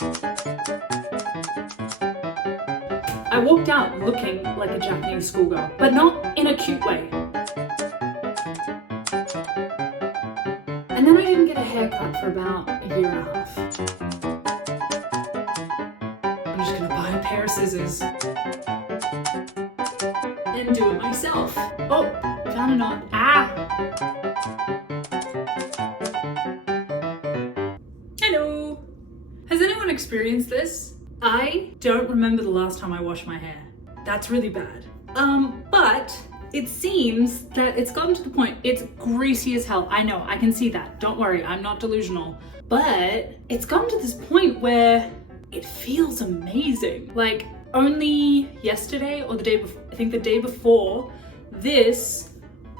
I walked out looking like a Japanese schoolgirl, but not in a cute way. And then I didn't get a haircut for about a year and a half. I'm just gonna buy a pair of scissors and do it myself. Oh, found a knot. Ah! Hello! Has anyone experienced this? I don't remember the last time I washed my hair. That's really bad. But it seems that it's gotten to the point, it's greasy as hell. I know, I can see that. Don't worry, I'm not delusional. But it's gotten to this point where it feels amazing. Like only yesterday or the day before, I think the day before, this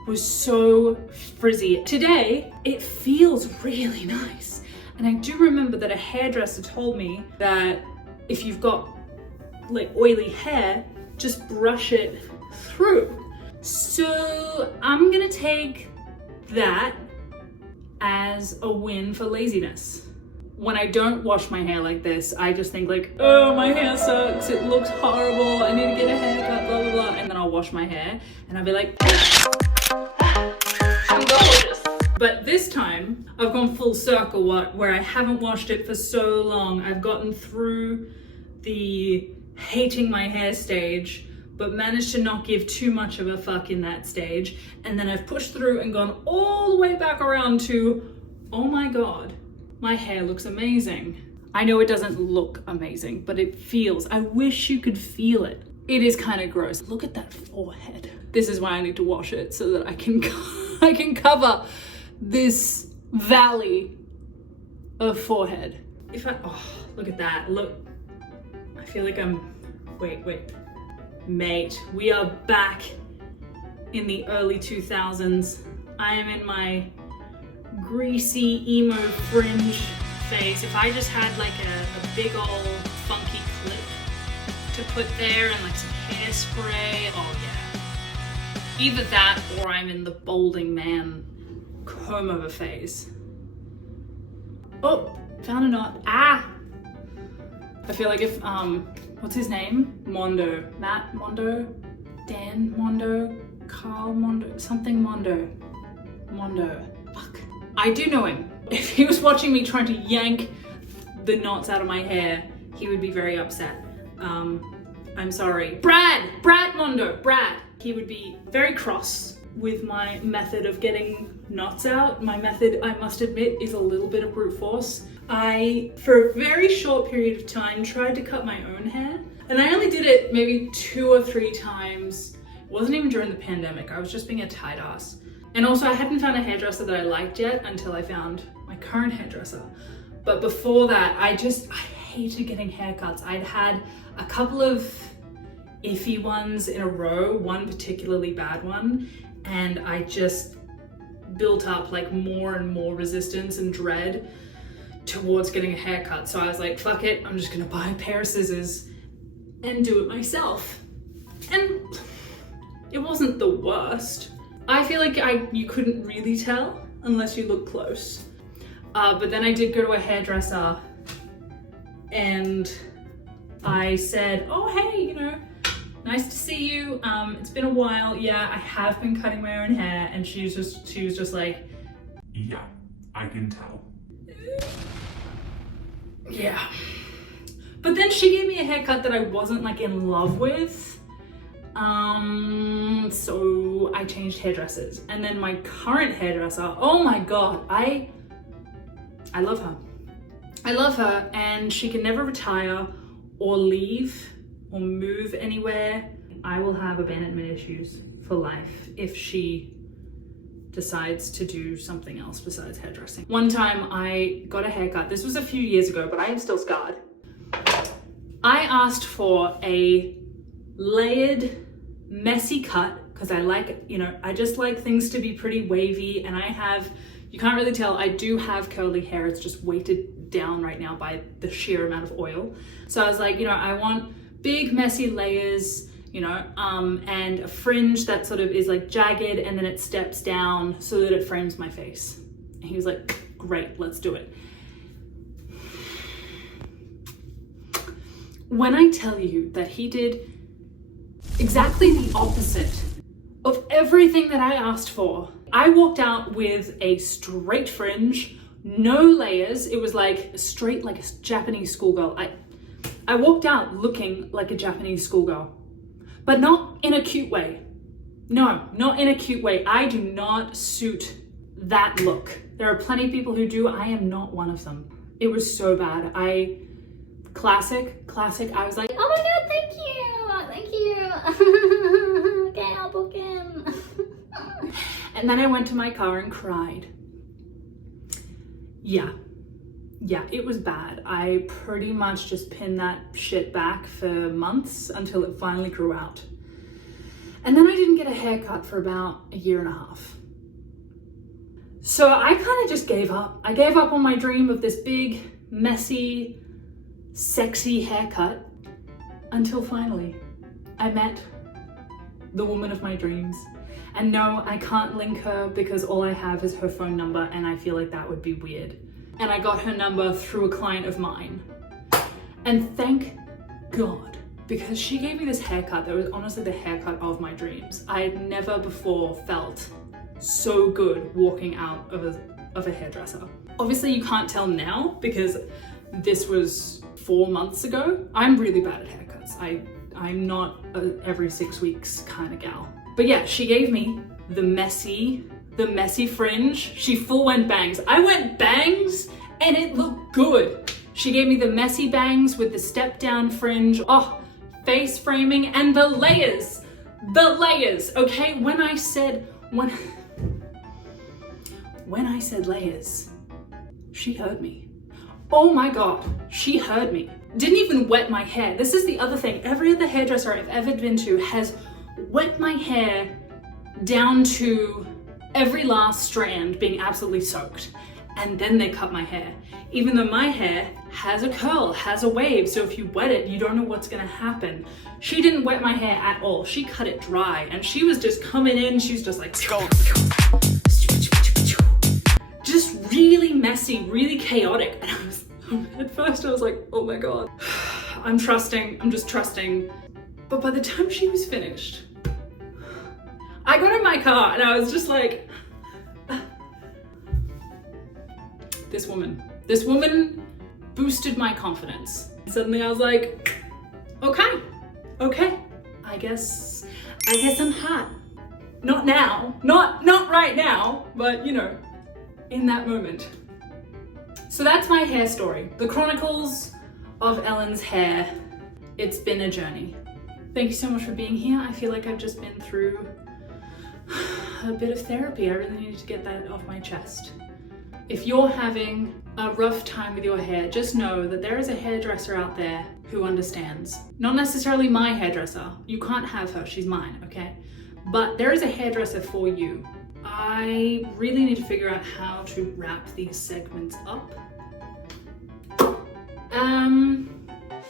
was so frizzy. Today, it feels really nice. And I do remember that a hairdresser told me that if you've got like oily hair, just brush it through. So I'm gonna take that as a win for laziness. When I don't wash my hair like this, I just think like, oh, my hair sucks, it looks horrible, I need to get a haircut, blah, blah, blah. And then I'll wash my hair and I'll be like, I'm gorgeous. But this time, I've gone full circle where I haven't washed it for so long. I've gotten through the hating my hair stage, but managed to not give too much of a fuck in that stage. And then I've pushed through and gone all the way back around to, oh my God, my hair looks amazing. I know it doesn't look amazing, but it feels, I wish you could feel it. It is kind of gross. Look at that forehead. This is why I need to wash it so that I can cover this valley of forehead. Oh, look at that, look. I feel like wait. Mate, we are back in the early 2000s. I am in my greasy emo fringe phase. If I just had like a big old funky clip to put there and like some hairspray, oh yeah. Either that or I'm in the balding man comb over phase. Oh, found a knot. Ah! I feel like if, what's his name? Mondo. Matt Mondo? Dan Mondo? Carl Mondo? Something Mondo. Mondo. Fuck. I do know him. If he was watching me trying to yank the knots out of my hair, he would be very upset. I'm sorry. Brad Mondo, Brad. He would be very cross with my method of getting knots out. My method, I must admit, is a little bit of brute force. I, for a very short period of time, tried to cut my own hair. And I only did it maybe 2 or 3 times. It wasn't even during the pandemic. I was just being a tight ass. And also I hadn't found a hairdresser that I liked yet until I found my current hairdresser. But before that, I hated getting haircuts. I'd had a couple of iffy ones in a row, one particularly bad one, and I just built up like more and more resistance and dread towards getting a haircut. So I was like, fuck it, I'm just gonna buy a pair of scissors and do it myself. And it wasn't the worst. I feel like you couldn't really tell unless you look close. But then I did go to a hairdresser and I said, oh, hey, you know, nice to see you. It's been a while. Yeah, I have been cutting my own hair. And she was just like, yeah, I can tell. Yeah. But then she gave me a haircut that I wasn't like in love with. So I changed hairdressers. And then my current hairdresser, oh my God, I love her. I love her, and she can never retire or leave or move anywhere. I will have abandonment issues for life if she decides to do something else besides hairdressing. One time I got a haircut. This was a few years ago, but I am still scarred. I asked for a layered, messy cut because I like, you know, I just like things to be pretty wavy, and I have, you can't really tell, I do have curly hair. It's just weighted down right now by the sheer amount of oil. So I was like, you know, I want big messy layers, you know, and a fringe that sort of is like jagged and then it steps down so that it frames my face. And he was like, great, let's do it. When I tell you that he did exactly the opposite of everything that I asked for, I walked out with a straight fringe, no layers. It was like straight, like a Japanese schoolgirl. I walked out looking like a Japanese schoolgirl, but not in a cute way. No, not in a cute way. I do not suit that look. There are plenty of people who do. I am not one of them. It was so bad. Classic. I was like, oh my God, thank you. Okay, I'll book in. And then I went to my car and cried. Yeah, it was bad. I pretty much just pinned that shit back for months until it finally grew out. And then I didn't get a haircut for about a year and a half. So I kind of just gave up. I gave up on my dream of this big, messy, sexy haircut until finally I met the woman of my dreams. And no, I can't link her because all I have is her phone number and I feel like that would be weird. And I got her number through a client of mine. And thank God, because she gave me this haircut that was honestly the haircut of my dreams. I had never before felt so good walking out of a hairdresser. Obviously you can't tell now because this was 4 months ago. I'm really bad at haircuts. I'm not a every 6 weeks kind of gal. But yeah, she gave me the messy fringe. She full went bangs. I went bangs and it looked good. She gave me the messy bangs with the step down fringe. Oh, face framing and the layers, okay? When I said layers, she heard me. Oh my God, she heard me. Didn't even wet my hair. This is the other thing. Every other hairdresser I've ever been to has wet my hair down to every last strand being absolutely soaked. And then they cut my hair. Even though my hair has a curl, has a wave, so if you wet it, you don't know what's gonna happen. She didn't wet my hair at all. She cut it dry and she was just coming in, she was just like, just really messy, really chaotic. And at first I was like, oh my God, I'm just trusting. But by the time she was finished, I got in my car and I was just like, this woman boosted my confidence. Suddenly I was like, okay, I guess I'm hot. Not now, not right now, but you know, in that moment. So that's my hair story. The Chronicles of Ellen's hair. It's been a journey. Thank you so much for being here. I feel like I've just been through a bit of therapy. I really needed to get that off my chest. If you're having a rough time with your hair, just know that there is a hairdresser out there who understands. Not necessarily my hairdresser. You can't have her, she's mine, okay? But there is a hairdresser for you. I really need to figure out how to wrap these segments up.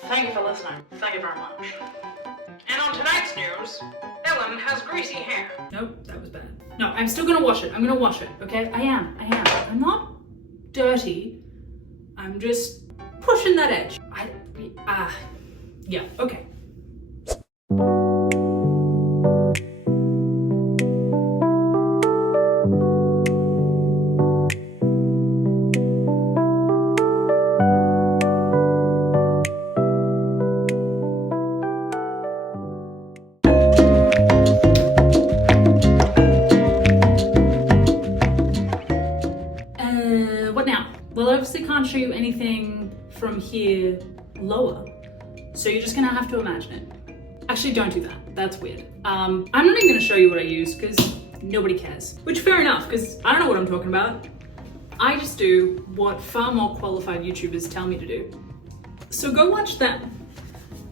Thank you for listening. Thank you very much. And on tonight's news, Ellen has greasy hair. Nope, that was bad. No, I'm still gonna wash it. I'm gonna wash it, okay? I am. I'm not dirty. I'm just pushing that edge. Yeah, okay. Well, obviously can't show you anything from here lower, so you're just gonna have to imagine it. Actually, don't do that. That's weird. I'm not even gonna show you what I use because nobody cares. Which fair enough, because I don't know what I'm talking about. I just do what far more qualified YouTubers tell me to do. So go watch them.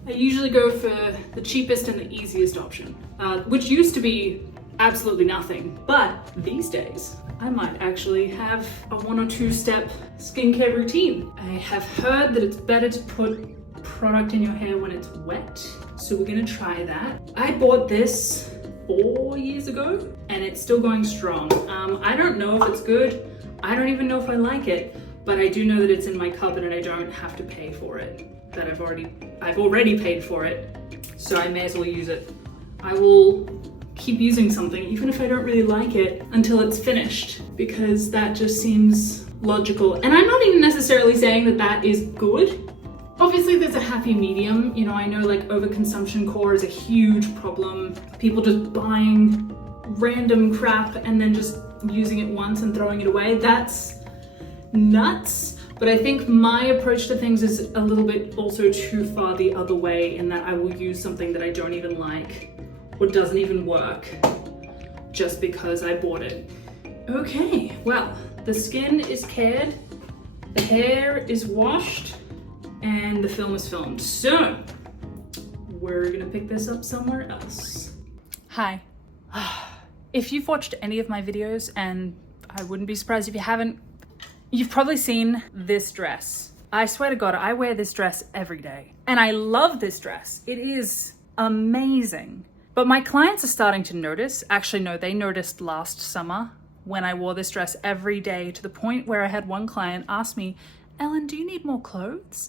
I usually go for the cheapest and the easiest option, which used to be absolutely nothing, but these days, I might actually have a 1 or 2 step skincare routine. I have heard that it's better to put product in your hair when it's wet, so we're gonna try that. I bought this 4 years ago and it's still going strong. I don't know if it's good. I don't even know if I like it, but I do know that it's in my cupboard and I don't have to pay for it. that I've already paid for it, so I may as well use it. I will keep using something even if I don't really like it until it's finished, because that just seems logical. And I'm not even necessarily saying that that is good. Obviously there's a happy medium. You know, I know like overconsumption core is a huge problem. People just buying random crap and then just using it once and throwing it away. That's nuts. But I think my approach to things is a little bit also too far the other way, in that I will use something that I don't even like or doesn't even work just because I bought it. Okay, well, the skin is cared, the hair is washed, and the film is filmed. So we're gonna pick this up somewhere else. Hi. If you've watched any of my videos, and I wouldn't be surprised if you haven't, you've probably seen this dress. I swear to God, I wear this dress every day. And I love this dress. It is amazing. But my clients are starting to notice. Actually, no, they noticed last summer when I wore this dress every day, to the point where I had one client ask me, Ellen, do you need more clothes?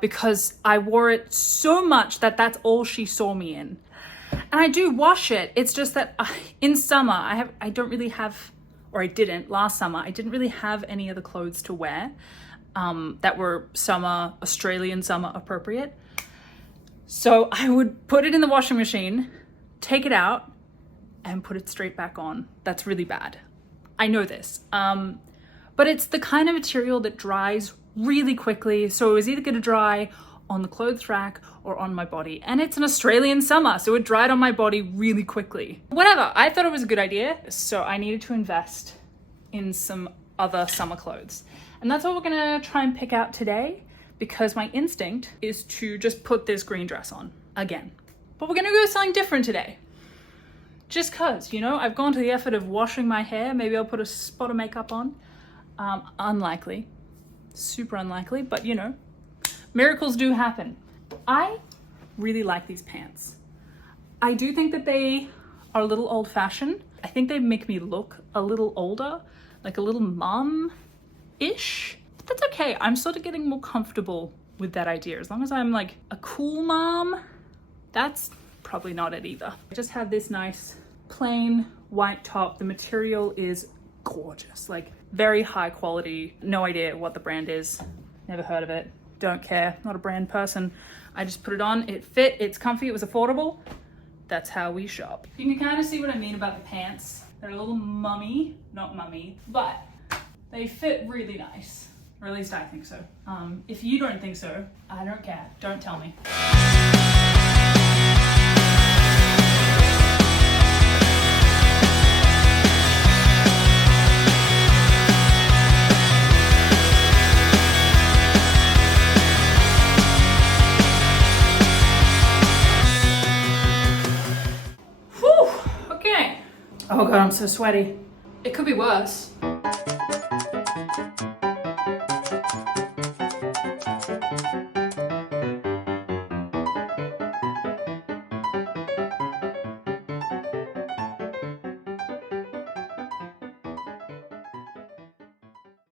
Because I wore it so much that that's all she saw me in. And I do wash it. It's just that in summer, I don't really have, or I didn't last summer, I didn't really have any other clothes to wear that were Australian summer appropriate. So I would put it in the washing machine, take it out, and put it straight back on. That's really bad. I know this. But it's the kind of material that dries really quickly. So it was either gonna dry on the clothes rack or on my body. And it's an Australian summer, so it dried on my body really quickly. Whatever, I thought it was a good idea. So I needed to invest in some other summer clothes. And that's what we're gonna try and pick out today, because my instinct is to just put this green dress on again. But we're gonna go something different today. Just cause, you know, I've gone to the effort of washing my hair. Maybe I'll put a spot of makeup on. Unlikely, super unlikely, but you know, miracles do happen. I really like these pants. I do think that they are a little old-fashioned. I think they make me look a little older, like a little mom-ish. But that's okay. I'm sort of getting more comfortable with that idea. As long as I'm like a cool mom, that's probably not it either. I just have this nice plain white top. The material is gorgeous, like very high quality. No idea what the brand is. Never heard of it. Don't care. Not a brand person. I just put it on. It fit. It's comfy. It was affordable. That's how we shop. You can kind of see what I mean about the pants. They're a little mummy, not mummy, but they fit really nice. Or at least I think so. If you don't think so, I don't care. Don't tell me. Whew, okay. Oh God, I'm so sweaty. It could be worse.